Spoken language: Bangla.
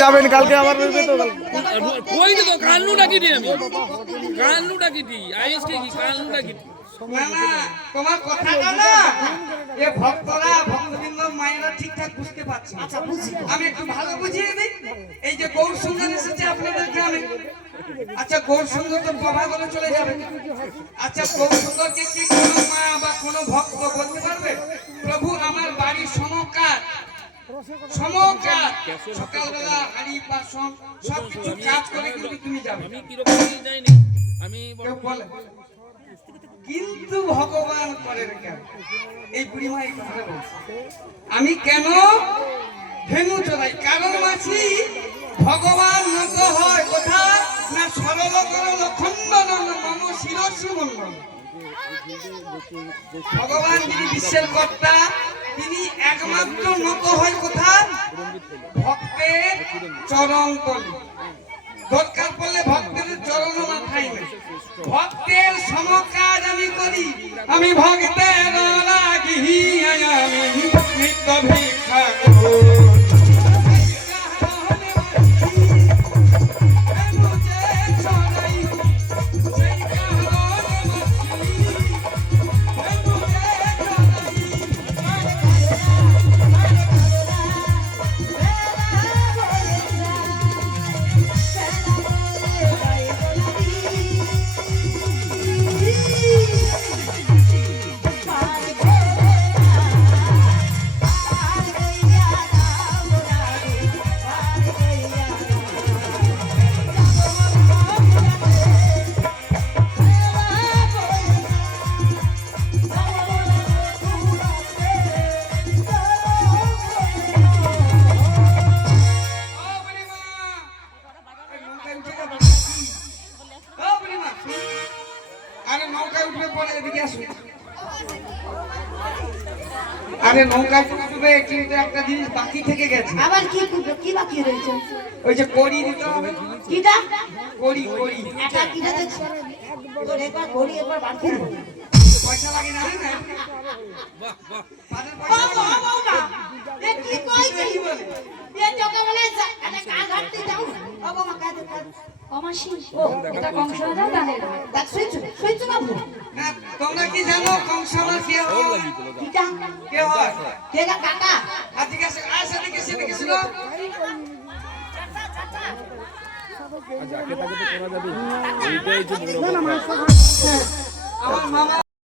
যাবেন কালকে আবার কই তো কালনুটা কি দিই আমি কালনুটা কি দিই আইএসকে কি কালনুটা কি না না তোমার কথাটা না এ ভক্তরা ভক্তবৃন্দ মায়েরা ঠিকঠাক বুঝতে পারছে। আচ্ছা বুঝি, আমি একটু ভালো বুঝিয়ে দিই। এই যে গৌর সুন্দর এসেছে আপনাদের গ্রামে, আচ্ছা গৌর সুন্দর তো প্রভা বলে চলে যাবে। আচ্ছা গৌর সুন্দরকে কি কোনো মা বা কোনো ভক্ত বলতে পারবে প্রভু আমার বাড়ি সমকার সমকার সকালবেলা হাড়ি বাসন সবকিছু কাজ করে কিন্তু তুমি যাবে? আমি কি রকম যাইনি আমি বলে কিন্তু ভগবান করে কেন? এই বুড়িমা এই কথাটা বলছে আমি কেন ধেনু চড়াই কারণ মাছি ভগবান নত হয় কোথা না সরল করল খণ্ডন মম শিরস্য মন্ডল। ভগবান যিনি বিশ্বের কর্তা তিনি একমাত্র নত হয় কোথা ভক্তের চরণ তলে। দরকার পড়লে ভক্তের চরণ মাথায় নেই। ভক্তের সমকাজ আমি করি, আমি ভক্তের লাগি আমি নিত্য ভিক্ষা করি। আরে নৌকা উঠবে কিন্তু একটা জিনিস বাকি থেকে গেছে। আবার কি বাকি রয়েছে? ওই যে কড়ি দিতে হবে। কিটা? কড়ি কড়ি এটা কিটা দেখছ? তোর একবার কড়ি একবার বাকি দাও। পয়সা লাগে না না? বাহ বাহ পাদের ও পয়সা বাবা এ কি কইছি? এ তোকে বলে এটা কাজ হাঁটতে যাও। ও বাবা কাজ কাজ। অমাসি ও এটা কংস রাজা জানে না। দেখ শুইছ না ভু। না তোমরা কি জানো কংসামা কে হয়? কিটা? কে হয়? কে কাকা? আজকে আসে দেখে শুনো। যাকে তাকে তো করা যাবে এইটাই যে বড় কথা। আমার মামা